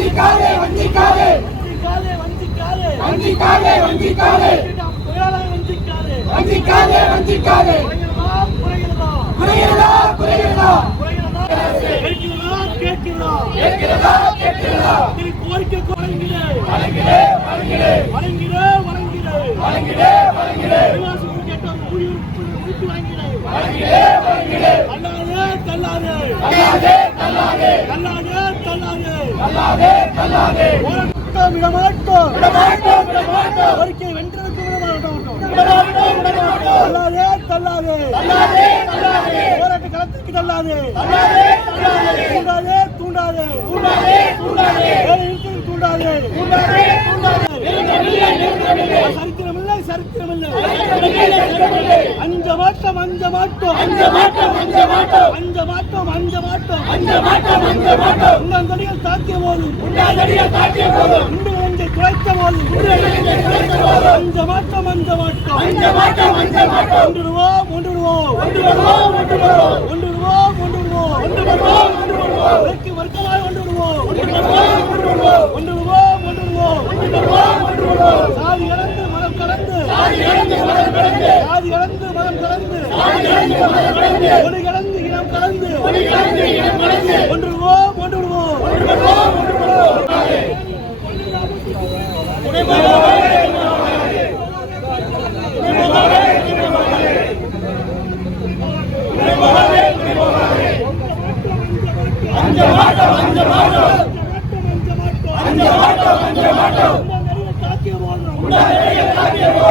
வஞ்சிக்காதே வஞ்சிக்காதே. வஞ்சிக்காதே வஞ்சிக்காதே. வஞ்சிக்காதே வஞ்சிக்காதே. குறைகிறதா குறைகிறதா கேட்கிறதா கேட்கிறதா. கேட்கிறதா கோரிக்கை வழங்கிலே வழங்கிலே வழங்கிலே வழங்கிலே வழங்கிலே வழங்கிலே வழங்கிலே கேட்ட ஊழியர் வாங்கினேன். வழங்கிலே வழங்கிலே தள்ளாதே தள்ளாதே. தள்ளாதே. கல்லாதே கல்லாதே. விடமாட்டோம் விடமாட்டோம். விடமாட்டோம் விடமாட்டோம். அறிக்கை வென்றதுக்கு விடமாட்டோம். தூண்டாதே தூண்டாதே. தூண்டாதே. அஞ்ச மாட்டோம் அஞ்ச மாட்டோம் அஞ்ச மாட்டோம் அஞ்ச மாட்டோம் அஞ்ச மாட்டோம் அஞ்ச மாட்டோம் அஞ்ச மாட்டோம் அஞ்ச மாட்டோம் தாக்கிய உண்டு குறைத்த அஞ்ச மாட்டோம் அஞ்ச மாட்டோம் அஞ்ச மாட்டோம் அஞ்ச மாட்டோம் ஒன்று வருவோம் ஒன்று மதம் கலந்து. மொழி மாட்டோம் அஞ்ச மாட்டோம். அஞ்ச மாட்டோம் அஞ்ச மாட்டோம். உண்டாக காக்கிய போதும். உண்டாக காக்கிய போதும்.